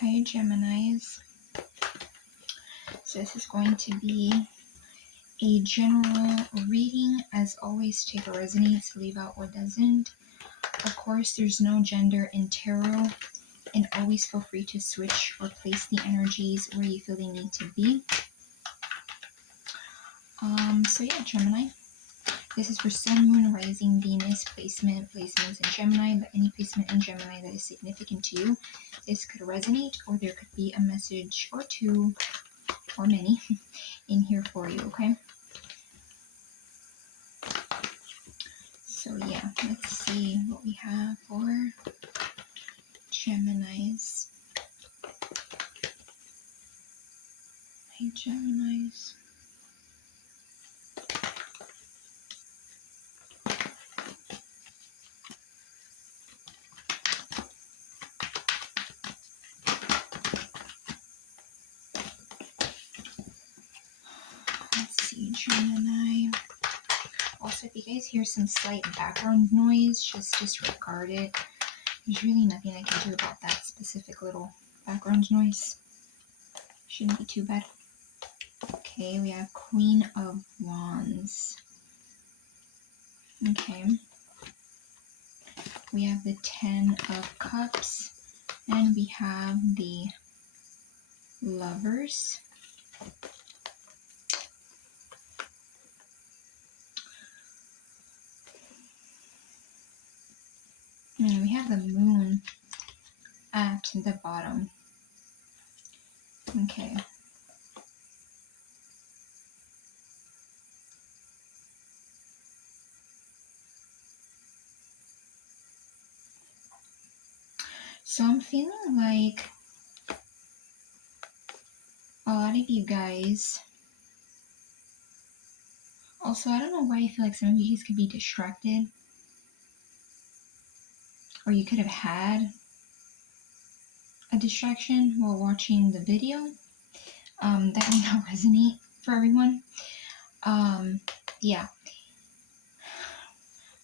Hi Geminis. So this is going to be a general reading. As always, take what resonates, leave out what doesn't. Of course, there's no gender in tarot, and always feel free to switch or place the energies where you feel they need to be. So yeah, Gemini. This is for Sun, Moon, Rising, Venus, placements in Gemini, but any placement in Gemini that is significant to you. This could resonate, or there could be a message or two, or many, in here for you, okay? So yeah, let's see what we have for Geminis. Hey, Geminis. Let's see, Gemini. Also, if you guys hear some slight background noise, just disregard it. There's really nothing I can do about that specific little background noise. Shouldn't be too bad. Okay, we have Queen of Wands. Okay. We have the Ten of Cups. And we have the Lovers. And we have the Moon at the bottom. Okay. So I'm feeling like a lot of you guys, also I don't know why I feel like some of you guys could be distracted, or you could have had a distraction while watching the video. That may not resonate for everyone. Yeah.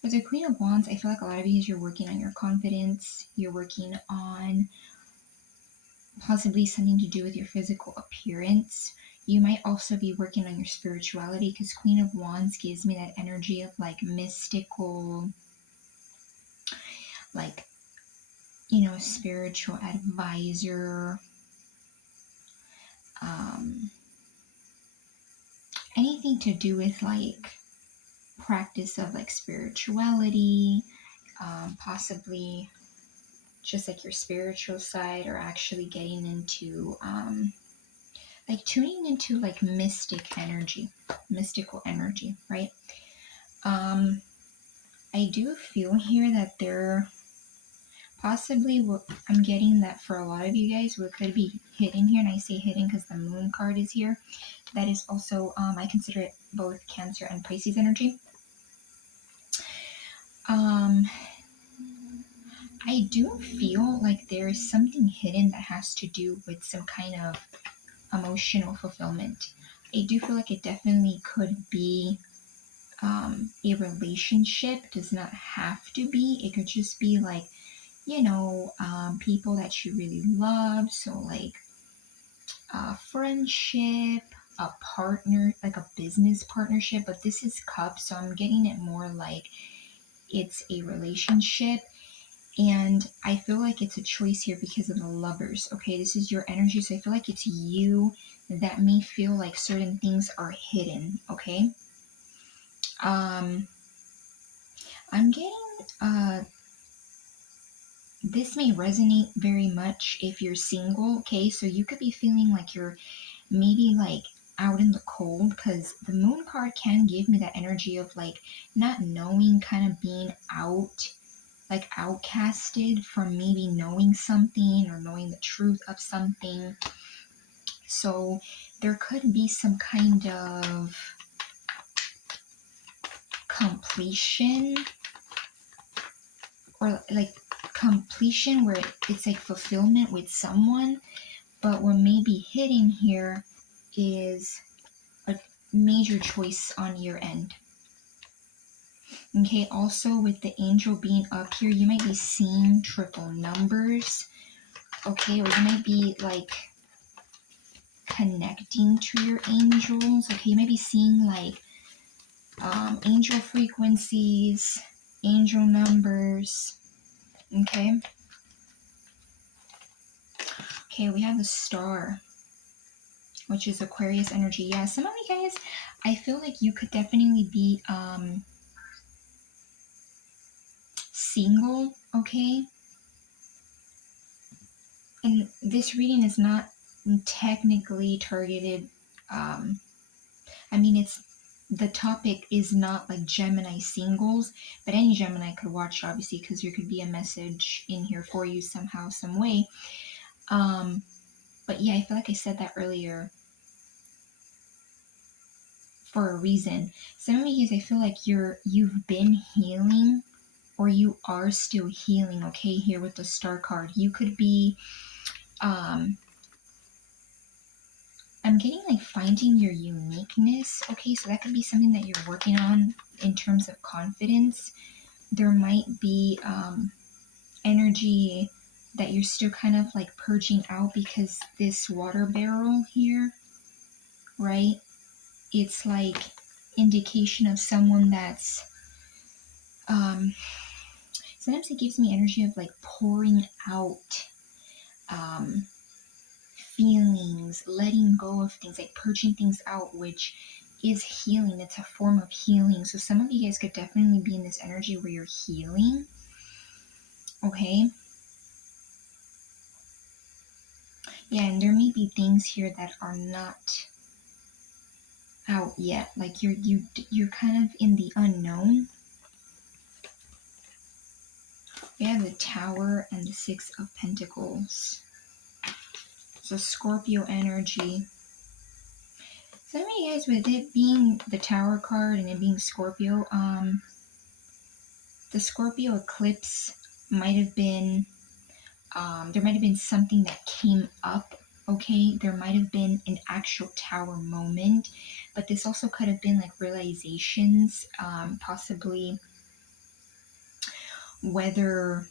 With the Queen of Wands, I feel like a lot of you guys, you're working on your confidence. You're working on possibly something to do with your physical appearance. You might also be working on your spirituality, because Queen of Wands gives me that energy of like mystical, like, you know, spiritual advisor, anything to do with like practice of like spirituality, possibly just like your spiritual side, or actually getting into like tuning into like mystical energy, right? I do feel here that there possibly, what I'm getting that for a lot of you guys, what could be hidden here, and I say hidden because the Moon card is here, that is also, I consider it both Cancer and Pisces energy. I do feel like there is something hidden that has to do with some kind of emotional fulfillment. I do feel like it definitely could be a relationship. Does not have to be. It could just be like, you know, people that you really love. So like a friendship, a partner, like a business partnership. But this is Cups, so I'm getting it more like it's a relationship. And I feel like it's a choice here because of the Lovers. Okay, this is your energy, so I feel like it's you that may feel like certain things are hidden. Okay. I'm getting this may resonate very much if you're single. Okay, so you could be feeling like you're maybe like out in the cold, because the Moon card can give me that energy of like not knowing, kind of being out, like outcasted from maybe knowing something or knowing the truth of something. So there could be some kind of completion, or like completion where it's like fulfillment with someone, but what may be hidden here is a major choice on your end. Okay, also with the angel being up here, you might be seeing triple numbers. okay? Or you might be like connecting to your angels, okay? You might be seeing like angel frequencies, angel numbers, okay? Okay, we have the star, which is Aquarius energy. Yeah, some of you guys, I feel like you could definitely be single, okay? And this reading is not technically targeted, I mean, it's, the topic is not like Gemini singles, but any Gemini could watch, obviously, because there could be a message in here for you somehow, some way. But yeah, I feel like I said that earlier for a reason. Some of you guys, I feel like you've been healing, or you are still healing, okay, here with the star card. You could be, I'm getting like finding your uniqueness, okay, so that could be something that you're working on in terms of confidence. There might be energy that you're still kind of like purging out, because this water barrel here, right, it's like indication of someone that's sometimes it gives me energy of like pouring out feelings, letting go of things, like purging things out, which is healing. It's a form of healing. So some of you guys could definitely be in this energy where you're healing, okay? Yeah, and there may be things here that are not out yet. Like you're kind of in the unknown. We have the Tower and the Six of Pentacles. So Scorpio energy. Some of you guys, with it being the Tower card and it being Scorpio, the Scorpio eclipse might have been, there might have been something that came up, okay? There might have been an actual Tower moment, but this also could have been like realizations, possibly whether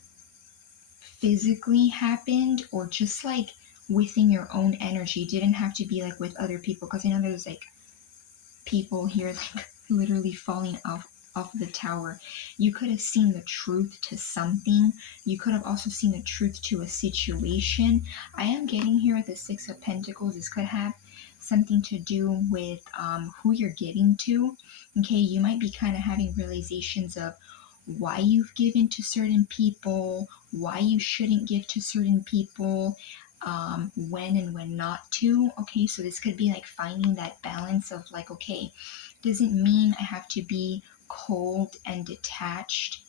physically happened or just like within your own energy. It didn't have to be like with other people, because I know there's like people here like literally falling off the tower. You could have seen the truth to something. You could have also seen the truth to a situation. I am getting here with the Six of Pentacles. This could have something to do with who you're giving to. Okay, you might be kind of having realizations of why you've given to certain people, why you shouldn't give to certain people, when and when not to. Okay, so this could be like finding that balance of like, okay, doesn't mean I have to be cold and detached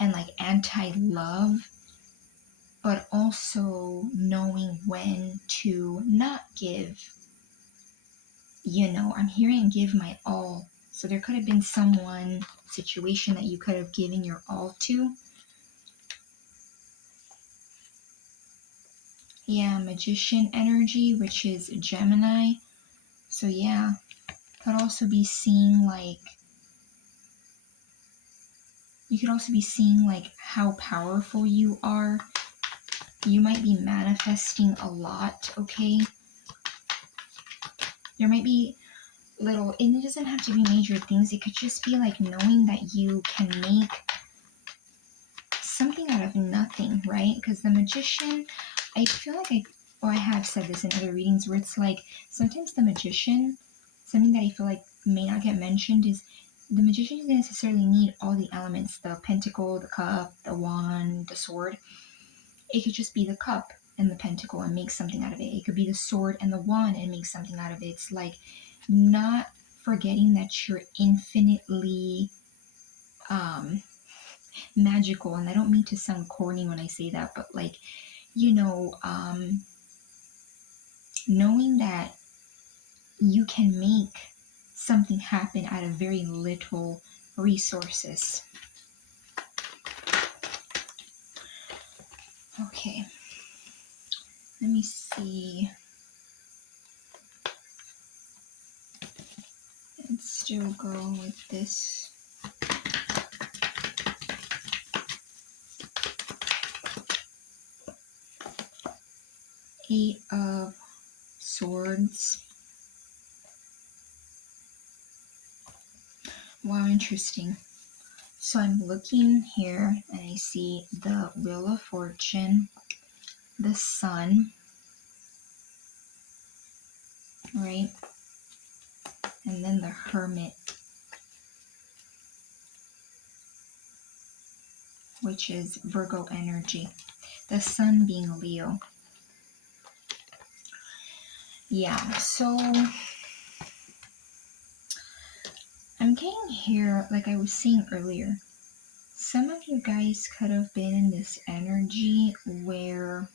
and like anti-love, but also knowing when to not give. You know, I'm hearing give my all. So there could have been someone, situation that you could have given your all to. Yeah, Magician energy, which is Gemini. So yeah, could also be seeing like, you could also be seeing like how powerful you are. You might be manifesting a lot, okay? There might be little, and it doesn't have to be major things. It could just be like knowing that you can make something out of nothing, right? Because the Magician, I feel like I have said this in other readings, where it's like sometimes the Magician, something that I feel like may not get mentioned is the Magician doesn't necessarily need all the elements, the pentacle, the cup, the wand, the sword. It could just be the cup and the pentacle and make something out of it. It could be the sword and the wand and make something out of it. It's like not forgetting that you're infinitely magical. And I don't mean to sound corny when I say that, but like, you know, knowing that you can make something happen out of very little resources. Okay, let me see. Let's still go with this. Eight of Swords. Wow, interesting. So I'm looking here and I see the Wheel of Fortune, the Sun, right? And then the Hermit, which is Virgo energy. The Sun being Leo. Yeah, so I'm getting here, like I was saying earlier, some of you guys could have been in this energy where,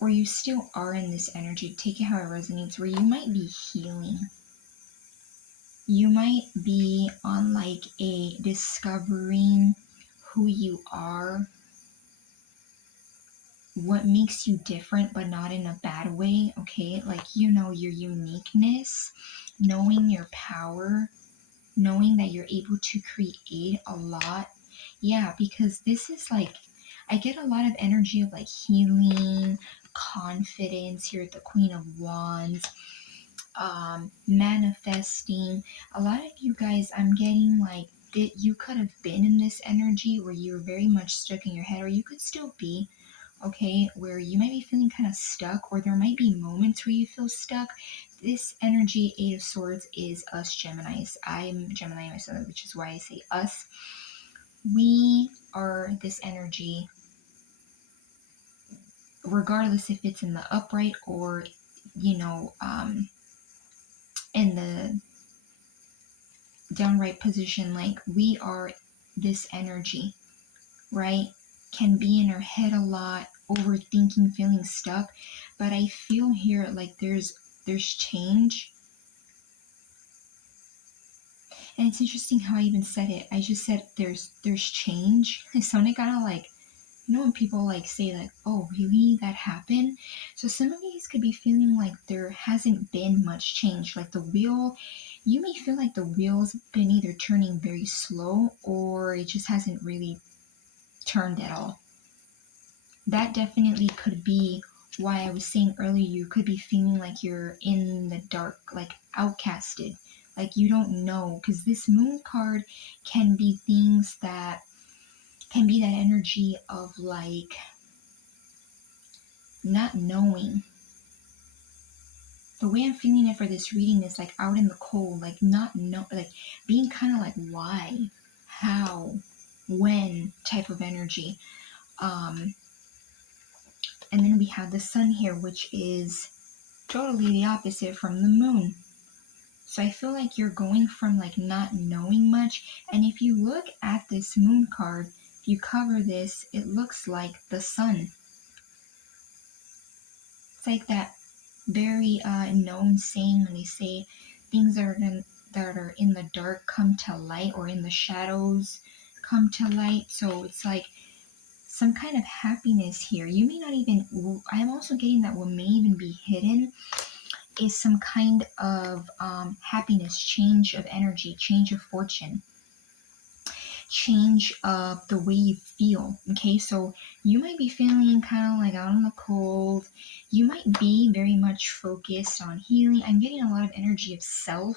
or you still are in this energy, take it how it resonates, where you might be healing. You might be on like a discovering who you are, what makes you different, but not in a bad way, okay? Like, you know, your uniqueness, knowing your power, knowing that you're able to create a lot. Yeah, because this is like, I get a lot of energy of like healing, confidence here at the Queen of Wands, manifesting. A lot of you guys, I'm getting like that you could have been in this energy where you're very much stuck in your head, or you could still be, okay, where you might be feeling kind of stuck, or there might be moments where you feel stuck. This energy, Eight of Swords, is us Geminis. I'm Gemini myself, which is why I say us. We are this energy, regardless if it's in the upright or, you know, in the downright position. Like, we are this energy, right? Can be in our head a lot, overthinking, feeling stuck. But I feel here like there's change. And it's interesting how I even said it. I just said there's change. It sounded kind of like, you know, when people like say like, oh really, that happened? So some of you guys could be feeling like there hasn't been much change. Like the wheel, you may feel like the wheel's been either turning very slow or it just hasn't really turned at all. That definitely could be why I was saying earlier you could be feeling like you're in the dark, like outcasted, like you don't know, because this moon card can be things that can be that energy of like not knowing. The way I'm feeling it for this reading is like out in the cold, like not know, like being kind of like why, how, when type of energy. And then we have the Sun here, which is totally the opposite from the Moon. So I feel like you're going from like not knowing much. And if you look at this Moon card, if you cover this, it looks like the Sun. It's like that very known saying when they say things that are in the dark come to light, or in the shadows come to light. So it's like some kind of happiness here. You may not even, I'm also getting that what may even be hidden is some kind of happiness, change of energy, change of fortune, change of the way you feel. Okay, so you might be feeling kind of like out in the cold. You might be very much focused on healing. I'm getting a lot of energy of self,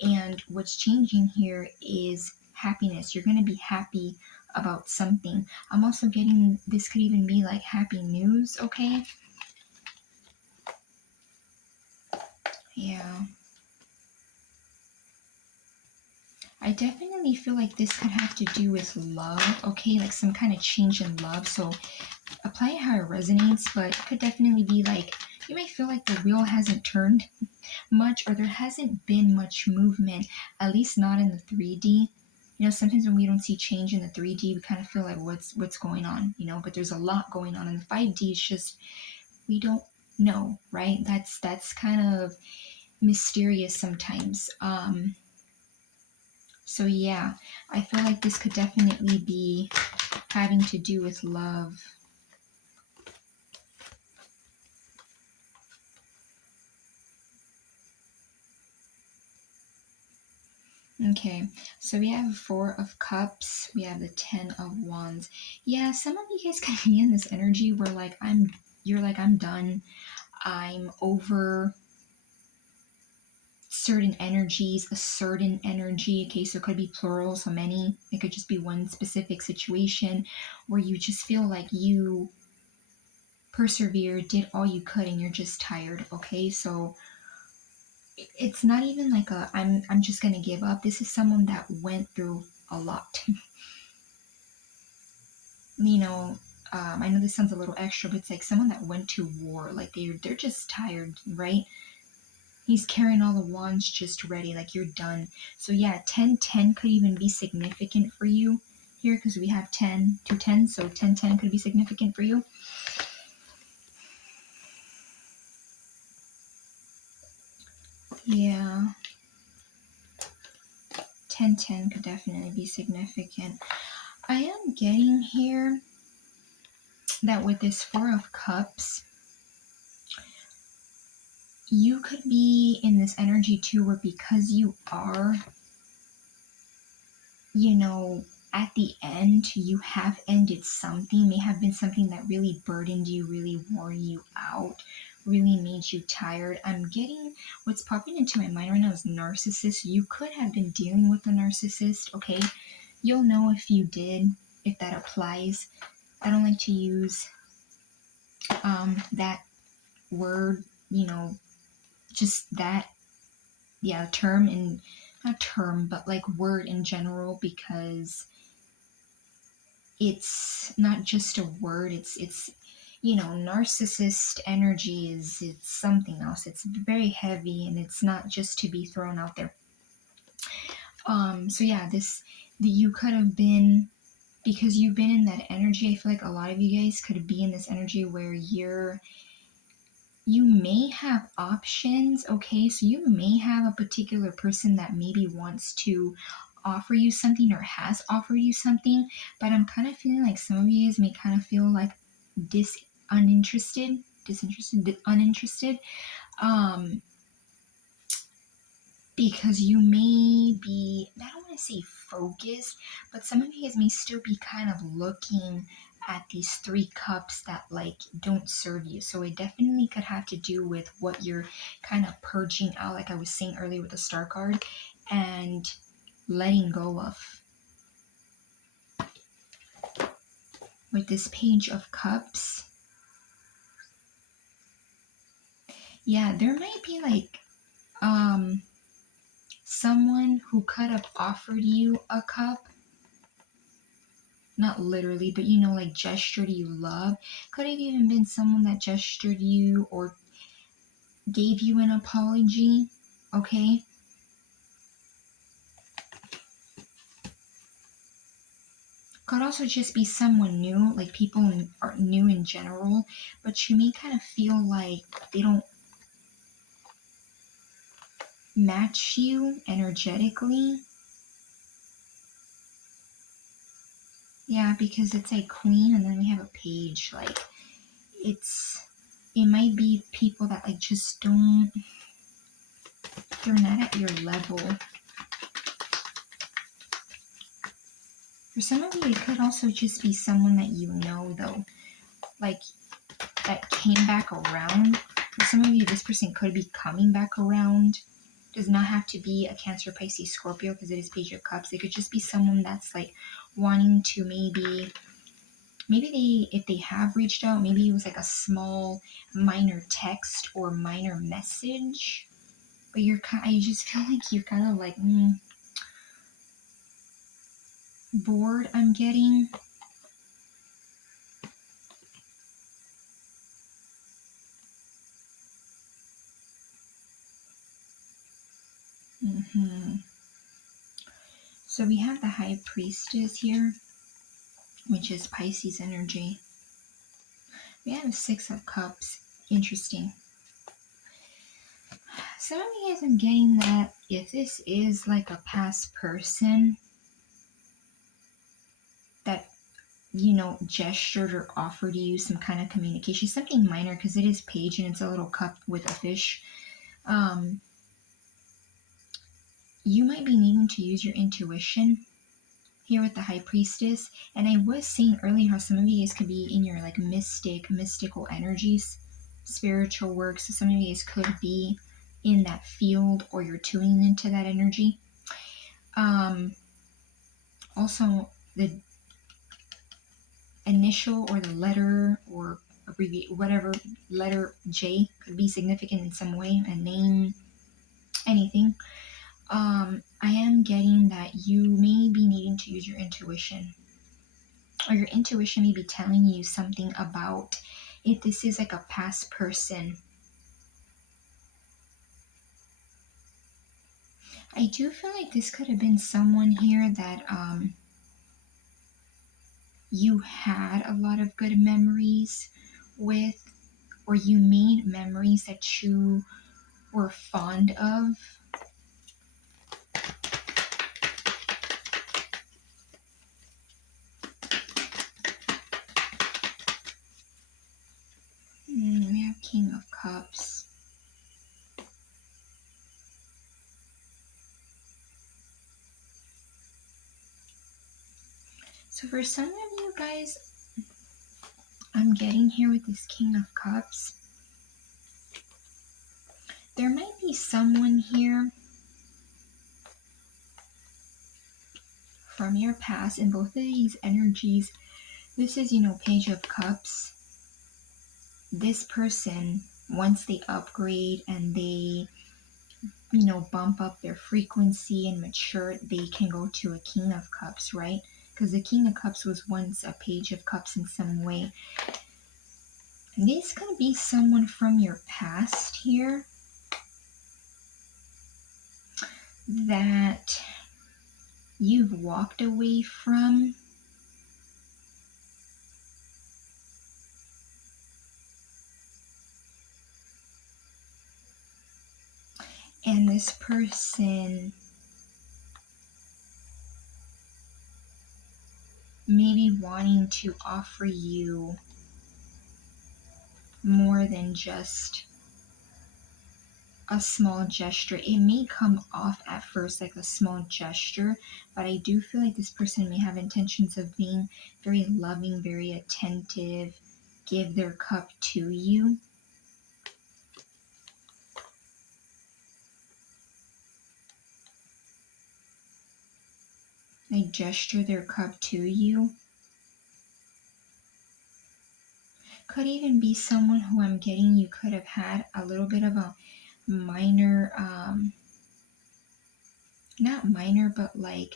and what's changing here is happiness. You're going to be happy about something. I'm also getting this could even be like happy news. Okay, yeah. I definitely feel like this could have to do with love, okay? Like some kind of change in love. So apply it how it resonates, but it could definitely be like, you may feel like the wheel hasn't turned much, or there hasn't been much movement, at least not in the 3D. You know, sometimes when we don't see change in the 3D, we kind of feel like what's going on, you know, but there's a lot going on in the 5D. It's just, we don't know, right? That's kind of mysterious sometimes. So yeah, I feel like this could definitely be having to do with love. Okay, so we have Four of Cups, we have the Ten of Wands. Yeah, some of you guys can be in this energy where like you're like, I'm done. I'm over certain energies, a certain energy. Okay, so it could be plural, so many. It could just be one specific situation where you just feel like you persevered, did all you could, and you're just tired. Okay, so it's not even like a I'm just gonna give up. This is someone that went through a lot. You know, I know this sounds a little extra, but it's like someone that went to war. Like they're just tired, right? He's carrying all the wands just ready, like you're done. So yeah, 10-10 could even be significant for you here because we have 10 to 10, so 10-10 could be significant for you. Yeah, 10-10 could definitely be significant. I am getting here that with this Four of Cups, you could be in this energy too where because you are, you know, at the end, you have ended something, may have been something that really burdened you, really wore you out, really made you tired. I'm getting what's popping into my mind right now is narcissist. You could have been dealing with a narcissist, okay? You'll know if you did, if that applies. I don't like to use that word, you know, just that, yeah, term and not term, but like word in general because it's not just a word. It's you know, narcissist energy is it's something else. It's very heavy and it's not just to be thrown out there. So yeah, you could have been, because you've been in that energy. I feel like a lot of you guys could be in this energy where you may have options. Okay, so you may have a particular person that maybe wants to offer you something or has offered you something, but I'm kind of feeling like some of you guys may kind of feel like uninterested, um because you may be, I don't want to say focused, but some of you guys may still be kind of looking at these three cups that like don't serve you. So it definitely could have to do with what you're kind of purging out, like I was saying earlier with the star card, and letting go of. With this page of cups, yeah, there might be like someone who could have offered you a cup, not literally, but you know, like gestured you love. Could have even been someone that gestured you or gave you an apology, okay? Could also just be someone new, like people are new in general, but you may kind of feel like they don't match you energetically. Yeah, because it's a queen and then we have a page. Like, it might be people that like just don't, they're not at your level. For some of you, it could also just be someone that you know, though, like that came back around. For some of you, this person could be coming back around. Does not have to be a Cancer, Pisces, Scorpio because it is Page of Cups. It could just be someone that's like wanting to maybe if they have reached out, maybe it was like a small minor text or minor message, but I just feel like you're kind of like bored. I'm getting. So we have the High Priestess here, which is Pisces energy. We have a Six of Cups. Interesting. Some of you guys, I'm getting that if this is like a past person that, you know, gestured or offered you some kind of communication, something minor, because it is page and it's a little cup with a fish. you might be needing to use your intuition here with the High Priestess. And I was saying earlier how some of you guys could be in your like mystical energies, spiritual work. So some of you guys could be in that field, or you're tuning into that energy. Also, the initial or the letter or abbreviate, whatever letter J could be significant in some way, a name, anything. I am getting that you may be needing to use your intuition, or your intuition may be telling you something about if this is like a past person. I do feel like this could have been someone here that you had a lot of good memories with, or you made memories that you were fond of. We have King of Cups. So for some of you guys, I'm getting here with this King of Cups, there might be someone here from your past in both of these energies. This is, Page of Cups. This person, once they upgrade and they, bump up their frequency and mature, they can go to a King of Cups, right? Because the King of Cups was once a Page of Cups in some way. And this could be someone from your past here that you've walked away from. And this person maybe wanting to offer you more than just a small gesture. It may come off at first like a small gesture, but I do feel like this person may have intentions of being very loving, very attentive, give their cup to you. They gesture their cup to you. Could even be someone who I'm getting you could have had a little bit of a minor, not minor, but like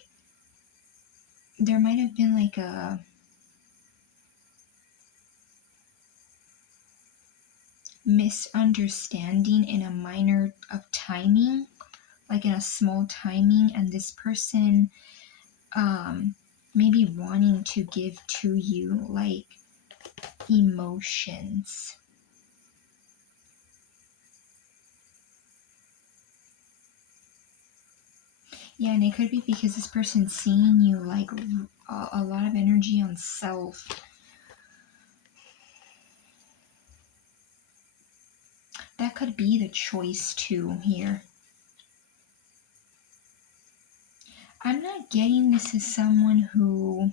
there might have been like a misunderstanding in a minor of timing, like in a small timing, and this person maybe wanting to give to you like emotions. Yeah, and it could be because this person's seeing you like a lot of energy on self. That could be the choice too here. I'm not getting this as someone who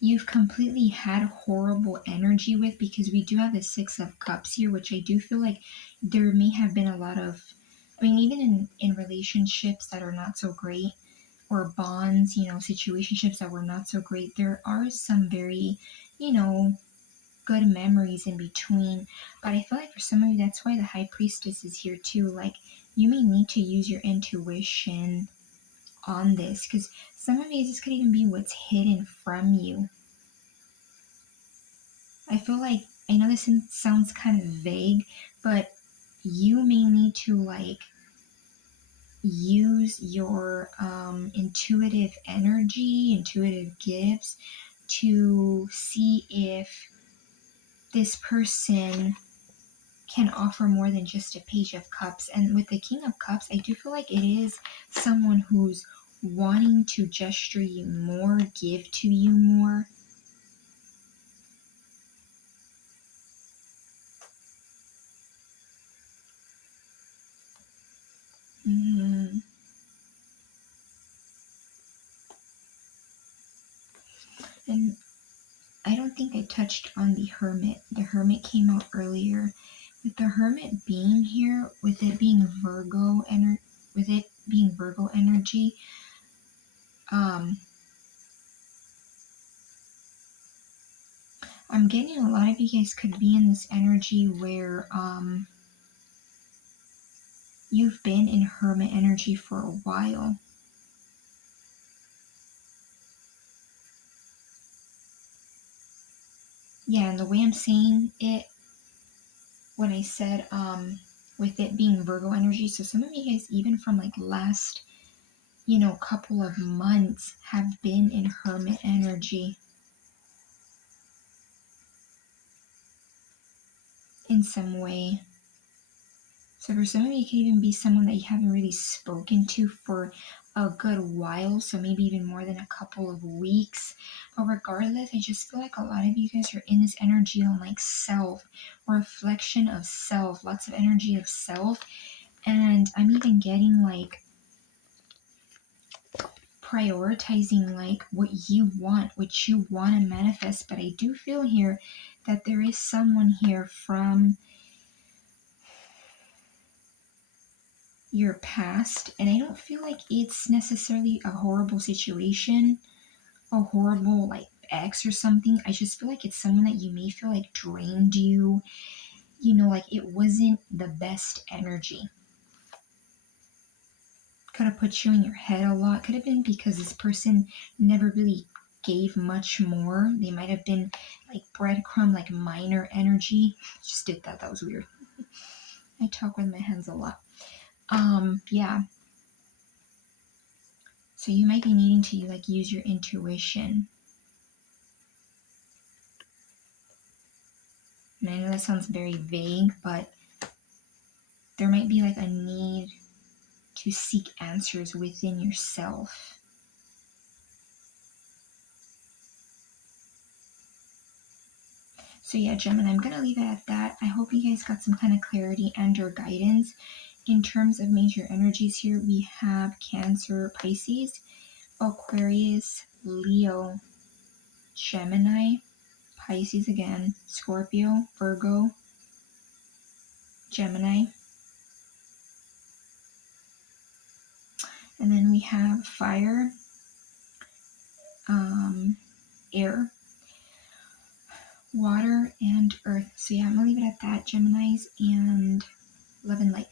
you've completely had horrible energy with, because we do have the Six of Cups here, which I do feel like there may have been a lot of, even in relationships that are not so great, or bonds, situationships that were not so great, there are some very, good memories in between. But I feel like for some of you, that's why the High Priestess is here too. Like, you may need to use your intuition on this, because some of you, this could even be what's hidden from you. I feel like, I know this sounds kind of vague, but you may need to like use your intuitive energy, intuitive gifts to see if this person can offer more than just a Page of Cups. And with the King of Cups, I do feel like it is someone who's wanting to gesture you more, give to you more. And I don't think I touched on the Hermit. The Hermit came out earlier. With the Hermit being here, with it being Virgo energy, I'm getting a lot of you guys could be in this energy where you've been in Hermit energy for a while. Yeah, and the way I'm saying it, when I said with it being Virgo energy, so some of you guys, even from like last, couple of months, have been in Hermit energy in some way. So for some of you, it could even be someone that you haven't really spoken to for a good while, so maybe even more than a couple of weeks. But regardless, I just feel like a lot of you guys are in this energy on like self, reflection of self, lots of energy of self. And I'm even getting like prioritizing like what you want to manifest. But I do feel here that there is someone here from your past, and I don't feel like it's necessarily a horrible situation, a horrible like ex or something. I just feel like it's someone that you may feel like drained you, like it wasn't the best energy. Could have put you in your head a lot. Could have been because this person never really gave much more. They might have been like breadcrumb, like minor energy. Just did that. That was weird. I talk with my hands a lot. Yeah. So you might be needing to like use your intuition. And I know that sounds very vague, but there might be like a need to seek answers within yourself. So yeah, Gemini, I'm going to leave it at that. I hope you guys got some kind of clarity and or guidance. In terms of major energies here, we have Cancer, Pisces, Aquarius, Leo, Gemini, Pisces again, Scorpio, Virgo, Gemini. And then we have fire, air, water, and earth. So yeah, I'm going to leave it at that, Geminis, and love and light.